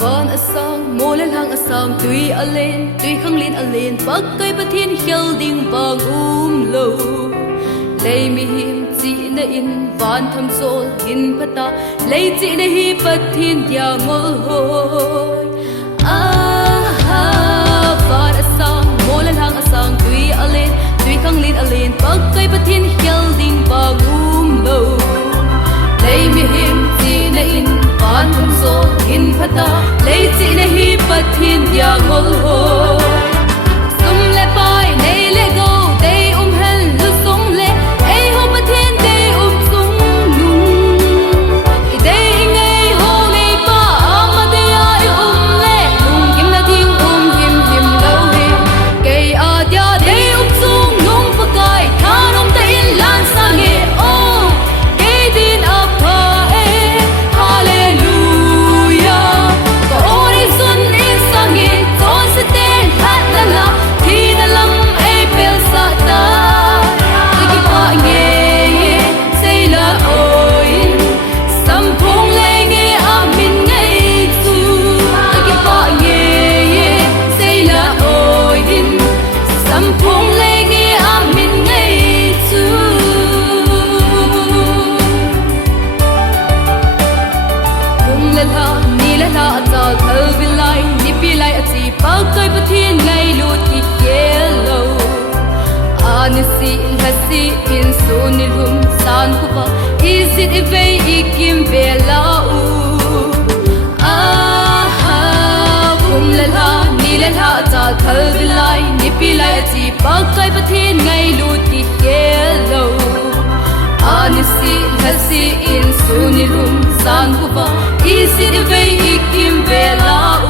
van asang mô lên hàng asang tùy khăng lên bắc cây bất thiên hiếu đình vàng lâu lấy mi him chỉ na in van tham sol in phata lấy chỉ na hi bất thiên ya ngol hoi van asang mô lên hàng asang tùy khăng lên bắc cây bất thiên hiếu đình vàng lâu lấy mi him chỉ na in van tham sol in phata lấy chỉ na hi bất thiên ya ngol hoi sum le pai nei le go dei hen lu sung le ei ho bất thiên dei sung nung i dei ngai ho nei pa ama de ai le lung kim na thing him lo he kei a dia dei sung nung pa kai tha rom te in lan sang e o kei din a pa e hallelujah ko ori sun in sang e ton se ten hat la la thi na lam e pel sa ta ki pa nge sei la oi sam phong le nge a min ngai tu ki pa nge sei la oi din sam phong le nge a min ngai tu kum la la ni la la ta thal vil lai ni pi lai a chi pa kai pa thiên ngai lu ti yellow anisi hasi in sunil hum san kupa is it eve ikim bela u kum la la ni la la ta thal vil lai ni pi lai a chi pa kai pa thiên ngai lu ti yellow anisi hasi in sunil hum san kupa is it eve ikim bela u